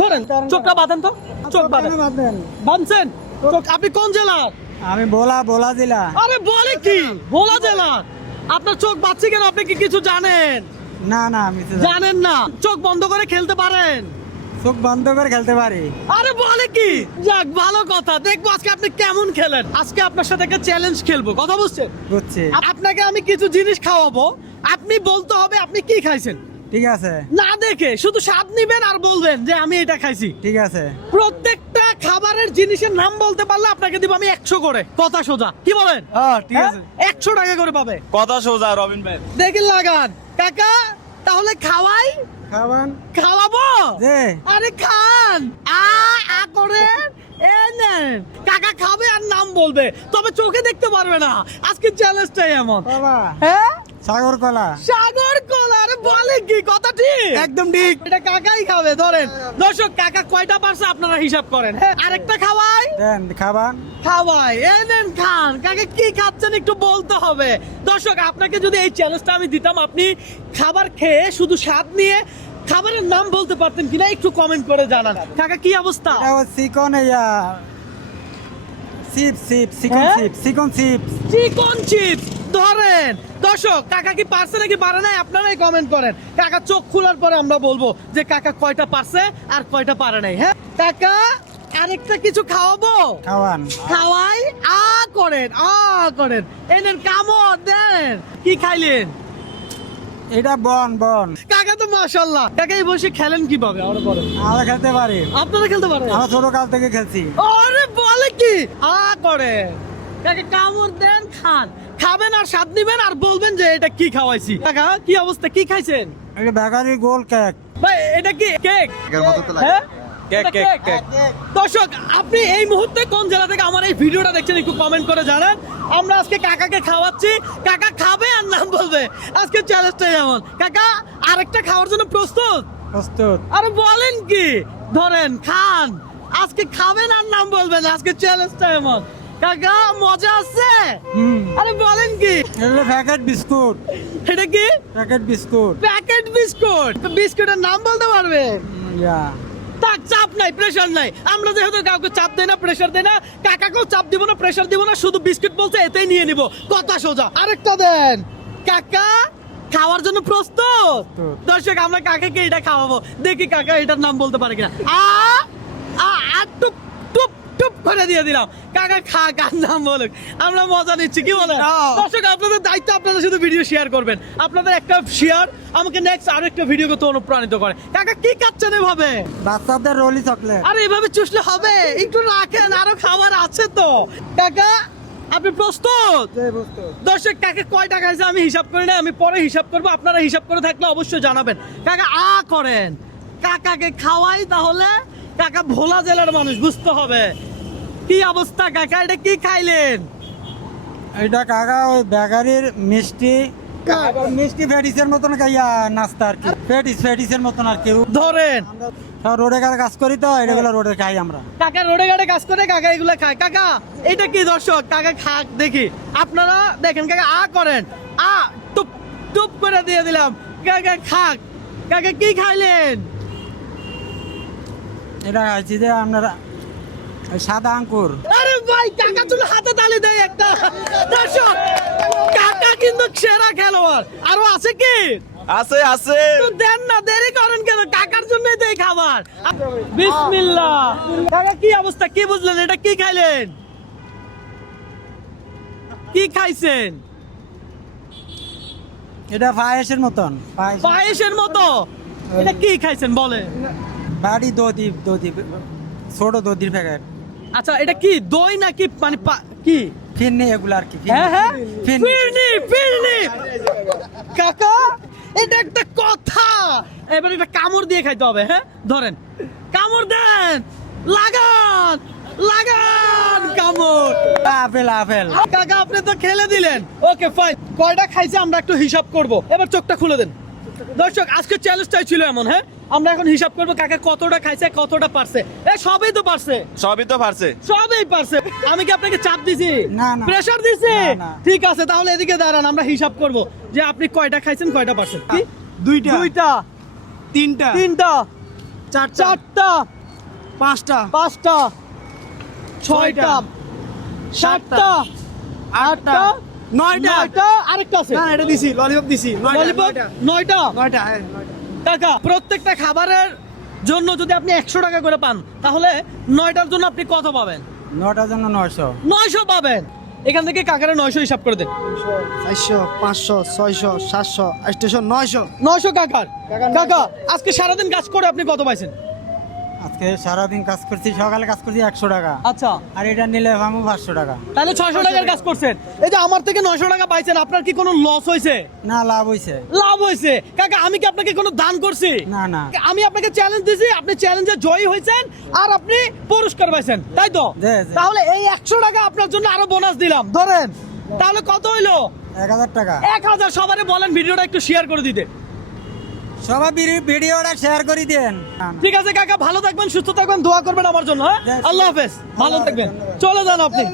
ধরেন চোখটা বাঁধেন তো, চোখ বাঁধেন। বাঁধছেন চোখ? আপনি কোন জেলার? আমি বলা জেলা। আরে বলে কি ভোলা জেলার? আপনার চোখ বাঁধছে কেন? আপনি কি কিছু জানেন? না আমি তো জানেন না। চোখ বন্ধ করে খেলতে পারেন? চোখ বন্ধ করে খেলতে পারি। আরে বলে কি? যাক, ভালো কথা। দেখবো আজকে আপনি কেমন খেলেন। আজকে আপনার সাথে একটা চ্যালেঞ্জ খেলবো, কথা বুঝছেন? বুঝছি। আপনাকে আমি কিছু জিনিস খাওয়াবো, আপনি বলতে হবে আপনি কি খাইছেন। ঠিক আছে না দেখে শুধু স্বাদ নিবেন আর বলবেন যে আমি এটা খাইছি। ঠিক আছে। প্রত্যেকটা খাবারের জিনিসের নাম বলতে পারলে আপনাকে দিব আমি 100 করে, কথা সোজা। কি বলেন? ঠিক আছে। 100 টাকা করে পাবে। কথা সোজা রবিন ভাই। দেখি লাগান কাকা, তাহলে খাওয়াই? খাবেন? খাওয়াবো? যে আরে খান, আ করেন। এই নেন, কাকা খাবে আর নাম বলবে, তবে চোখে দেখতে পারবে না। আজকে চ্যালেঞ্জটাই এমন। কলা, হ্যাঁ, সাগর কলা। সাগর কলা। আরে বলে কি? কথা ঠিক, একদম ঠিক। এটা কাকাই খাবে। ধরেন দর্শক, কাকা কয়টা পারছে আপনারা হিসাব করেন। হ্যাঁ, আরেকটা খাওয়াই? দেন খাবান। খাওয়াই। এই নেন খান। কাকা কি খাচ্ছেন একটু বলতে হবে। দর্শক, আপনাকে যদি এই চ্যালেঞ্জটা আমি দিতাম, আপনি খাবার খেয়ে শুধু স্বাদ নিয়ে খাবারের নাম বলতে পারতেন কিনা একটু কমেন্ট করে জানান। কাকা কি অবস্থা? এটা চিকন চিকন হ্যাঁ? চিকন চিপস। চিকন চিপস। ধরেন দর্শক, কাকা কি পারছে নাকি পারে নাই আপনারাই কমেন্ট করেন। কাকা চোখ খোলার পরে আমরা বলবো যে কাকা কয়টা পারছে আর কয়টা পারে নাই। হ্যাঁ কাকা, আরেকটা কিছু খাওয়াবো? খাওয়ান। খাওয়াই, করেন। এনেন কামড় দেন। কি খাইলেন? এটা বন। কাকা তো মাশাআল্লাহ। কাকা এই বসে খেলেন কিভাবে? আরে বলেন। আমরা খেলতে পারি। আপনারা খেলতে পারেন? আমরা ছোট কাল থেকে খেলছি। আরে বলে কি? করেন। কাকা কামড় দেন, খান। খাবেন আর স্বাদ নিবেন আর বলবেন যে এটা কি খাওয়াইছি। কাকা কি অবস্থা, কি খাইছেন? এটা বেকারি গোল কেক। ভাই এটা কি কেক? হ্যাঁ? কেক, এটা কেক, কেক। দর্শক, আপনি এই মুহূর্তে কোন জেলা থেকে আমার এই ভিডিওটা দেখছেন একটু কমেন্ট করে জানান। আমরা আজকে কাকাকে খাওয়াচ্ছি, কাকা খাবে আর নাম বলবে। আজকে চ্যালেঞ্জটাই এমন। কাকা আরেকটা খাওয়ার জন্য প্রস্তুত? প্রস্তুত। আরে বলেন কি? ধরেন খান, আজকে খাবেন আর নাম বলবেন। আজকে চ্যালেঞ্জটা এমন। কাকা মজা আছে? আরে বলেন কি? এটা প্যাকেট বিস্কুট। এটা কি? Packet biscuit. Packet biscuit. বিস্কুটের নাম বলতে পারবে? ইয়া তাক, চাপ নাই, প্রেশার নাই। আমরা যেহেতু কাউকে চাপ দেই না, প্রেশার দেই না, কাকাকেও চাপ দিব না, প্রেশার দিব না। শুধু বিস্কুট বলছে, এতেই নিয়ে নিব, কথা সোজা। আরেকটা দেন। কাকা খাওয়ার জন্য প্রস্তুত? দর্শক, আমরা কাকাকে এটা খাওয়াবো। দেখি কাকা এটার নাম বলতে পারে কিনা। টুপ টুপ টুপ করে দিয়ে দিলাম। কাকা খা, কার নাম বলুক, আমরা মজা নিচ্ছি। কি বলেন? দর্শক, আপনাদের দায়িত্ব, আপনারা শুধু ভিডিও শেয়ার করবেন। আপনাদের একটা শেয়ার আমাকে নেক্সট আরেকটা ভিডিও করতে অনুপ্রাণিত করে। কাকা কি খাচ্ছেন এভাবে? বাচ্চাদের রোলি চকলেট। আরে এভাবে চুষলে হবে? একটু রাখেন, আরো খাবার আছে তো। কাকা আপনি প্রস্তুত? দর্শক, কাকে কয়টা খাইছে আমি হিসাব করি না, আমি পরে হিসাব করবো। আপনারা হিসাব করে থাকলে অবশ্যই জানাবেন। কাকা করেন। কাকাকে খাওয়াই তাহলে। কাকা ভোলা জেলার মানুষ, বুঝতে হবে। কি অবস্থা কাকা, এটা কি খাইলেন? এটা কাকা ওই বেকারির মিষ্টি মিষ্টি ফেটিসের মতন খাইয়া নাস্তা আর কি। ফেটিসের মতন আর কি। ধরেন সব রোডে ঘাটে কাজ করি তো, এগুলো রোডে খাই আমরা। কাকা রোডে ঘাটে কাজ করে, কাকা এগুলা খায়। কাকা এটা কি? দর্শক, কাকা খাক দেখি। আপনারা দেখেন, কাকা করেন। টুপ টুপ করে দিয়ে দিলাম। কাকা খাক। কাকা কি খাইলেন? এটা খাইছি যে আপনারা সাদা আঙ্কুর। আরে ভাই, কাকা চলে হাতে তালি দেয় একটা। দর্শক, কাকা কিন্তু সেরা খেলোয়াড়। আরো আছে কি? আছে। তো দেন না, দেরি করেন কেন? কাকার জন্যই দেই খাবার। বিসমিল্লাহ। কাকা কি অবস্থা, কি বুঝলেন? এটা কি খাইলেন? কি খাইছেন? এটা পায়েসের মতন। পায়েসের মতো? এটা কি খাইছেন বলেন? বাড়ি দধি ছোট দধির প্যাকেট। আচ্ছা, এটা কি দই নাকি মানে কি? ফিরনি এগুলো আর কি। হ্যাঁ, ফিরনি। ফিরনি। কাকা এটা একটা কথা। এবার একটা কামড় দিয়ে খাইতে হবে। হ্যাঁ, ধরেন, কামড় দেন, লাগান কামড়। আপেল। কাকা আপনি তো খেলে দিলেন। ওকে ফাইন, কয়টা খাইছে আমরা একটু হিসাব করব। এবার চোখটা খুলে দেন। দর্শক, আজকে চ্যালেঞ্জটাই ছিল এমন। হ্যাঁ, আমরা এখন হিসাব করবো কাকা কতটা খাইছে, কতটা পারছে। সবই তো পারছে। সবই পারছে। আমি কি আপনাকে চাপ দিছি? না। প্রেসার দিছি? না। ঠিক আছে, তাহলে এদিকে দাঁড়ান, আমরা হিসাব করব যে আপনি কয়টা খাইছেন, কয়টা পারছেন। কি? দুইটা। তিনটা, চারটা, পাঁচটা, পাঁচটা, ছয়টা, সাতটা, আটটা, নয়টা, আরেকটা আছে না এটা দিছি ললিপপ দিছি ললিপপ, নয়টা। নয়টা কাকা প্রত্যেকটা খাবারের জন্য যদি আপনি 100 টাকা করে পান তাহলে 9টার জন্য আপনি কত পাবেন? 9টার জন্য 900। 900 পাবেন। এখান থেকে কাকারে 900 হিসাব করে দেন। 400, 500, 600, 700, 800, 900। 900 কাকার। কাকা আজকে সারাদিন কাজ করে আপনি কত পাইছেন? আজকে সারাদিন কাজ করছি, সকালে কাজ করছি 100 টাকা, আচ্ছা আর এটা নিলে পাবো 500 টাকা। তাহলে 600 টাকার কাজ করছেন। এই যে আমার থেকে 900 টাকা পাইছেন, আপনার কি কোনো লস হয়েছে? না, লাভ হইছে। লাভ হয়েছে। কাকা আমি কি আপনাকে কোনো দান করছি? না না, আমি আপনাকে চ্যালেঞ্জ দিছি, আপনি চ্যালেঞ্জে জয়ী হয়েছেন আর আপনি পুরস্কার পাইছেন, তাই তো? জি, জি। তাহলে এই 100 টাকা আপনার জন্য আরো বোনাস দিলাম, ধরেন। তাহলে কত হইলো? 1000 টাকা। 1000। সবারে বলেন ভিডিওটা একটু শেয়ার করে দিতে। সবাই ভিডিওটা শেয়ার করে দেন। ঠিক আছে কাকা, ভালো থাকবেন, সুস্থ থাকবেন, দোয়া করবেন আমার জন্য। হ্যাঁ, আল্লাহ হাফেজ, ভালো থাকবেন, চলে যান আপনি।